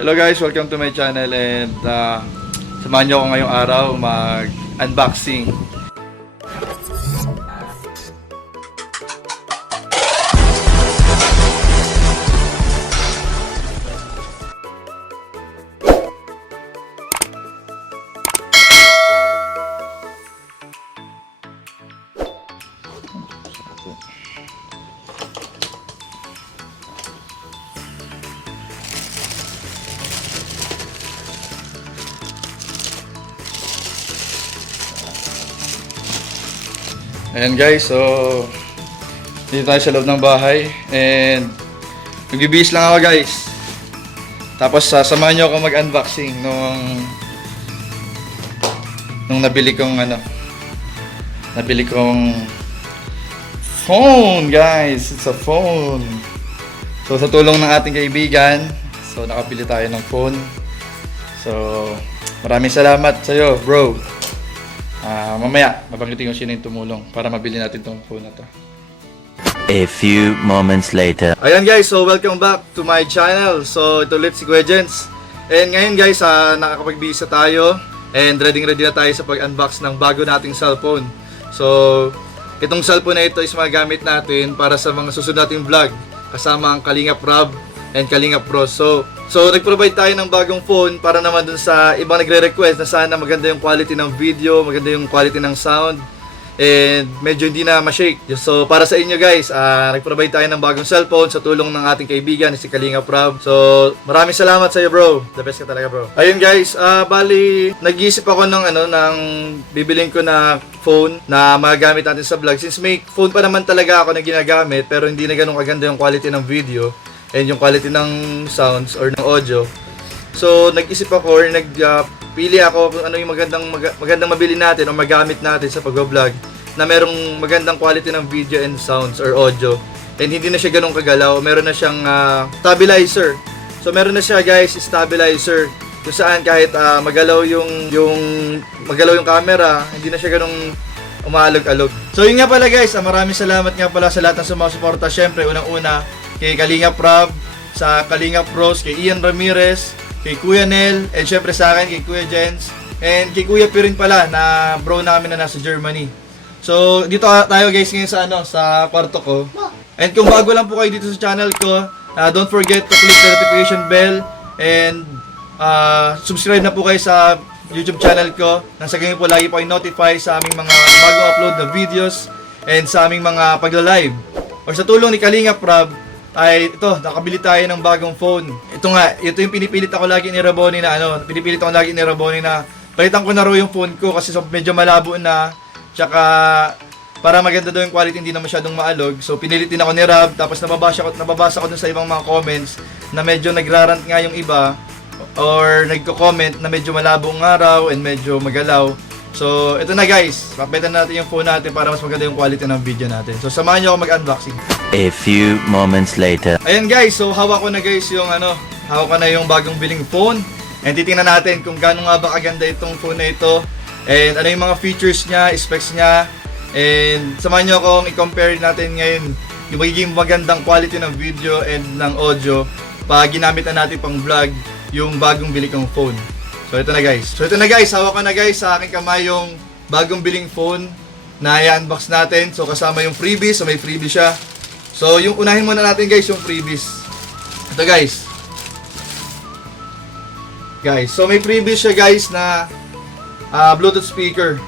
Hello guys, welcome to my channel and samahan niyo ako ngayong araw mag-unboxing. Ayan guys, so dito tayo sa loob ng bahay and nagbibihis lang ako guys. Tapos sasamahan niyo ako mag-unboxing nung nabili kong phone guys. It's a phone. So sa tulong ng ating kaibigan, so nakabili tayo ng phone. So maraming salamat sa iyo, bro. Mamaya, mabanggitin ko sino yung tumulong para mabili natin itong phone na to. A few moments later. Ayan guys, so welcome back to my channel. So ito ulit si Kuya Jens. And ngayon guys, nakakapag-bisa tayo and ready na tayo sa pag-unbox ng bago nating cellphone. So itong cellphone na ito is magagamit natin para sa mga susunod nating vlog kasama ang Kalingap Rob and Kalingap Pro. So nag-provide tayo ng bagong phone para naman dun sa ibang nagre-request na sana maganda yung quality ng video, maganda yung quality ng sound, and medyo hindi na ma-shake. So para sa inyo guys, nag-provide tayo ng bagong cellphone sa tulong ng ating kaibigan si Kalingap Rob. So maraming salamat sa iyo bro. The best ka talaga bro. Ayun guys, bali nag-iisip ako ng bibilin ko na phone na magagamit natin sa vlog. Since may phone pa naman talaga ako na ginagamit pero hindi na ganun kaganda yung quality ng video and yung quality ng sounds or ng audio. So nag-isip ako or nagpili ako kung ano yung magandang mabili natin o magamit natin sa pag-vlog na merong magandang quality ng video and sounds or audio. And hindi na siya ganun kagalaw. Meron na siyang stabilizer. So meron na siya guys, stabilizer. Kung saan kahit magalaw yung camera, hindi na siya ganung umaalog-alog. So yun nga pala guys, maraming salamat nga pala sa lahat ng sumusuporta. Syempre, unang-una kay Kalingap Rob, sa Kalingap Pros, kay Ian Ramirez, kay Kuya Nel, and syempre sa akin, kay Kuya Jens, and kay Kuya Pirin pala, na bro namin na nasa Germany. So, dito tayo guys ngayon sa kwarto ko. And kung bago lang po kayo dito sa channel ko, don't forget to click the notification bell, and subscribe na po kayo sa YouTube channel ko. Nasa ganyan po lagi po ay notify sa aming mga bagong upload na videos, and sa aming mga pagla-live. Or sa tulong ni Kalingap Rob, ay ito, nakabili tayo ng bagong phone. Ito yung pinipilit ako lagi ni Raboni na palitan ko na raw yung phone ko kasi medyo malabo na. Tsaka para maganda daw yung quality, hindi na masyadong maalog. So pinilit din ako ni Rob, tapos nababasa ko dun sa ibang mga comments na medyo nagrarant nga yung iba or nagko-comment na medyo malabo ang araw and medyo magalaw. So, ito na guys, papetan natin yung phone natin para mas maganda yung quality ng video natin. So, samahan nyo ako mag-unboxing. A few moments later. Ayan guys, so hawak ko na guys yung bagong biling phone. And titingnan natin kung gaano nga ba kaganda itong phone na ito. And ano yung mga features niya, specs niya. And samahan nyo akong i-compare natin ngayon yung magiging magandang quality ng video and ng audio pag ginamit na natin pang vlog yung bagong bili kong phone. So ito na guys, hawak ko na guys sa aking kamay yung bagong biling phone na i-unbox natin. So kasama yung freebies, so may freebies siya. So yung unahin muna natin guys yung freebies. Ito guys. So may freebies siya guys na Bluetooth speaker.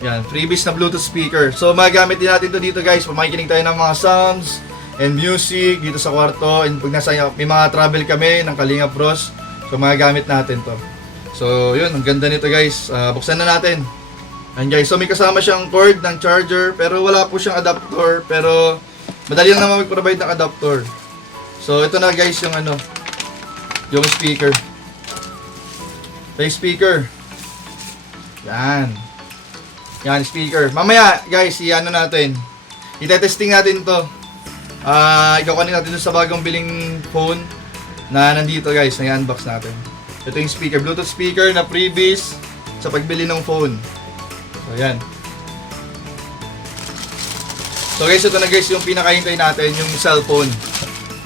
Yan, freebies na Bluetooth speaker. So magagamit din natin to dito guys, makikinig tayo ng mga sounds and music dito sa kwarto. And pag may mga travel kami ng Kalingap Bros, so magagamit natin to. So yun, ang ganda nito guys. Buksan na natin. Ayan guys, so may kasama siyang cord ng charger pero wala po siyang adapter, pero madali lang naman mag-provide ng adapter. So ito na guys yung speaker. Yung speaker. Yan speaker. Mamaya guys, natin. Itetesting natin to. Ikukunin natin dun sa bagong biling phone na nandito guys, na i-unbox natin. Ito yung speaker, Bluetooth speaker na freebies sa pagbili ng phone. So yan. So guys, ito na guys yung pinakahintay natin, yung cellphone.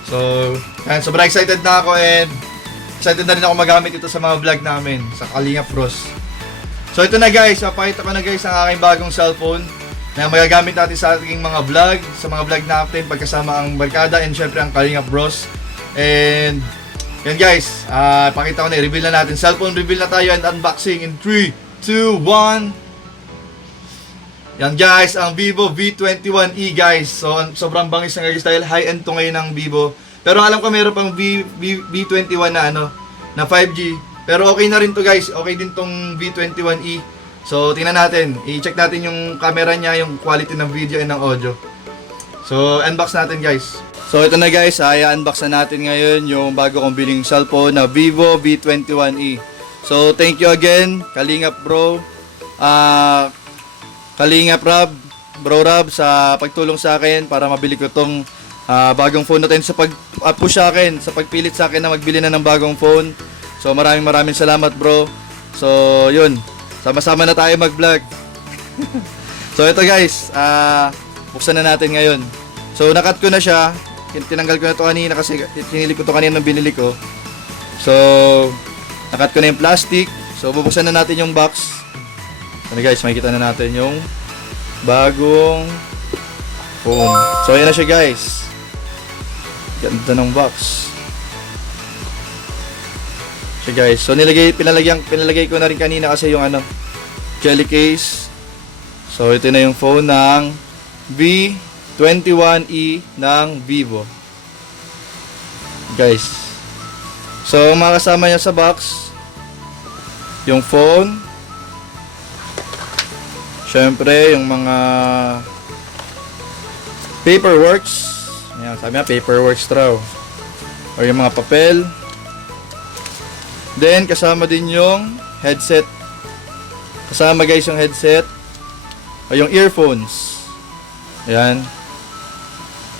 So, yan, sobrang excited na ako and excited na rin ako magamit ito sa mga vlog namin, sa Kalingap Bros. So ito na guys, papakita ko na guys ang aking bagong cellphone na magagamit natin sa ating mga vlog, sa mga vlog natin pagkasama ang barkada and syempre ang Kalingap Bros. And yan guys, pakita ko na, reveal na natin. Cellphone reveal na tayo and unboxing in 3, 2, 1. Yan guys, ang Vivo V21e guys. So sobrang bangis na guys dahil high-end to ngayon ng Vivo. Pero alam ko meron pang V21 na na 5G. Pero okay na rin to guys. Okay din tong V21e. So tingnan natin. I-check natin yung camera niya, yung quality ng video and ng audio. So unbox natin guys. So ito na guys, i-unbox na natin ngayon yung bago kong biling cellphone na Vivo V21e. So thank you again Kalingap Bro. Kalingap Bro Rob sa pagtulong sa akin para mabili ko tong bagong phone natin, sa pag-push sa akin, sa pagpilit sa akin na magbili na ng bagong phone. So maraming salamat bro. So yun, sama-sama na tayo mag-vlog. So ito guys, buksan na natin ngayon. So nakat ko na siya, tinanggal ko na to kanina kasi hinili ko to kanina nung binili ko. So nakat ko na yung plastic. So bubuksan na natin yung box. Ano guys, makikita na natin yung bagong phone. So ayan na siya guys. Ganda ng box. So guys, so pinalagay ko na rin kanina kasi yung jelly case. So ito na yung phone ng V21e ng Vivo. Guys. So mga kasama niya sa box, yung phone, syempre yung mga paperworks. Ayan, sabi nga paperworks raw. Or yung mga papel. Then kasama din yung headset. Kasama guys yung headset. O yung earphones. Ayan.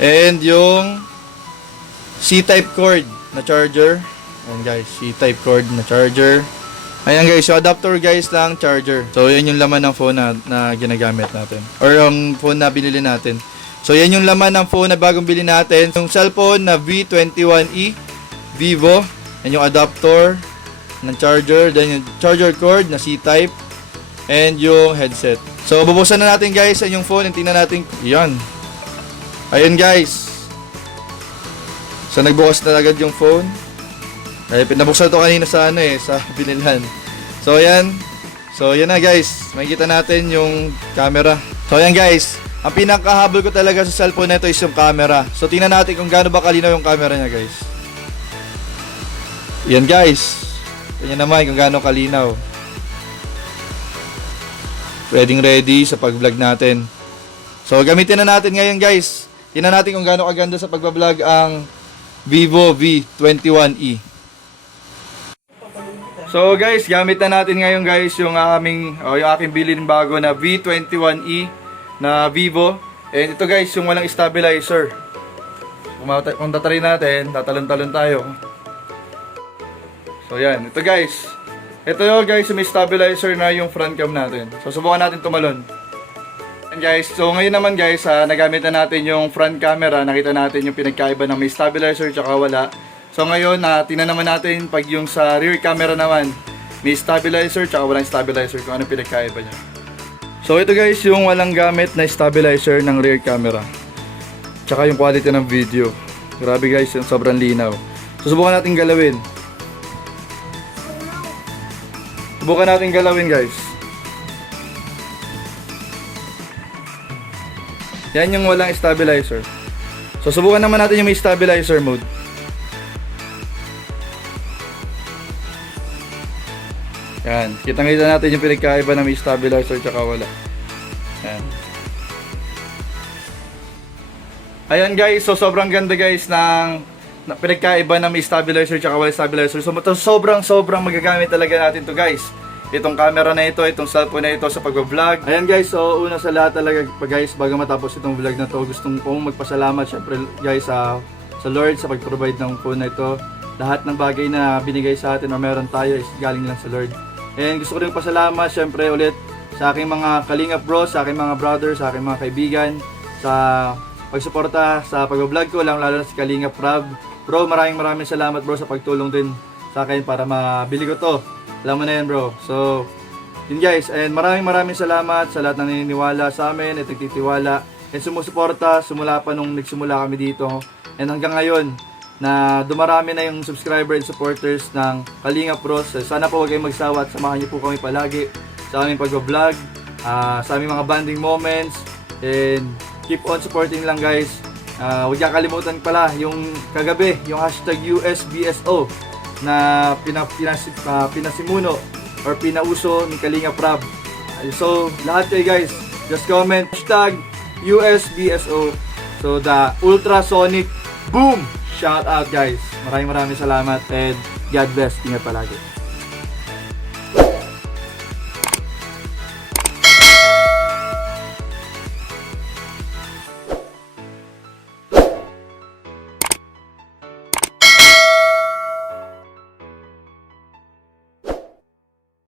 And yung C-type cord na charger. Ayan guys, C-type cord na charger. Ayan guys, yung adapter guys lang, charger. So yan yung laman ng phone na ginagamit natin. Or yung phone na binili natin. So yan yung laman ng phone na bagong bili natin. Yung cellphone na V21e Vivo. Yan yung adapter ng charger. Then yung charger cord na C-type. And yung headset. So bubuksan na natin guys yung phone. And tingnan natin. Yan. Ayun guys. So nagbukas na agad yung phone. Ay, pinabuksan ito kanina sa sa binilhan. So ayan. So yan na guys. Makikita natin yung camera. So ayan guys. Ang pinakahabol ko talaga sa cellphone na ito is yung camera. So tingnan natin kung gaano ba kalinaw yung camera niya guys. Yan guys. Tingnan naman kung gaano kalinaw. Ready sa pag-vlog natin. So gamitin na natin ngayon guys. Tingnan natin kung gaano kaganda sa pag-vlog ang Vivo V21e. So guys, gamit na natin ngayon guys yung aking bilhin bago na V21e na Vivo. And ito guys, yung walang stabilizer. Kung tatry natin, tatalon-talon tayo. So yan, ito guys. Ito yung guys, may stabilizer na yung front cam natin. So subukan natin tumalon. And guys, so ngayon naman guys, nagamit na natin yung front camera. Nakita natin yung pinagkaiba ng may stabilizer tsaka wala. So ngayon, tingnan naman natin pag yung sa rear camera naman, may stabilizer tsaka walang stabilizer, kung ano pinagkaiba niya. So ito guys, yung walang gamit na stabilizer ng rear camera. Tsaka yung quality ng video. Grabe guys, yung sobrang linaw. So subukan natin galawin. Subukan natin galawin guys. Yan yung walang stabilizer. So subukan naman natin yung may stabilizer mode. Yan, kitang-kita natin yung pinagkaiba na may stabilizer tsaka wala. Yan. Ayan guys, so sobrang ganda guys ng pinagkaiba na may stabilizer tsaka wala stabilizer. So sobrang magagamit talaga natin to guys. Itong camera na ito, itong cellphone na ito sa pag-vlog. Ayan guys, so una sa lahat talaga guys, bago matapos itong vlog na to, gustong kong magpasalamat syempre guys sa Lord sa pag-provide ng phone na ito. Lahat ng bagay na binigay sa atin o meron tayo is galing lang sa Lord. And gusto ko rin pasalamat syempre ulit sa aking mga Kalingap Bros, sa aking mga brothers, sa aking mga kaibigan, sa pagsuporta sa pag-vlog ko, lalo na si Kalingap Rob. Bro, maraming salamat bro sa pagtulong din sa akin para mabili ko to. Alam mo na yan bro. So, yun guys, and maraming salamat sa lahat ng naniniwala sa amin at nagtitiwala and sumusuporta simula pa nung nagsimula kami dito. And hanggang ngayon, na dumarami na yung subscriber and supporters ng Kalingap Bros. Sana po huwag kayong magsawa at samahan niyo po kami palagi sa aming pag-vlog, sa aming mga bonding moments, and keep on supporting lang guys. Huwag niyo kalimutan pala yung kagabi, yung hashtag USBSO na pinasimuno or pinauso ni Kalingap Rab. So lahat kayo guys, just comment hashtag USBSO. So the ultrasonic boom! Shout out guys. Maraming salamat and God bless. Ingat palagi.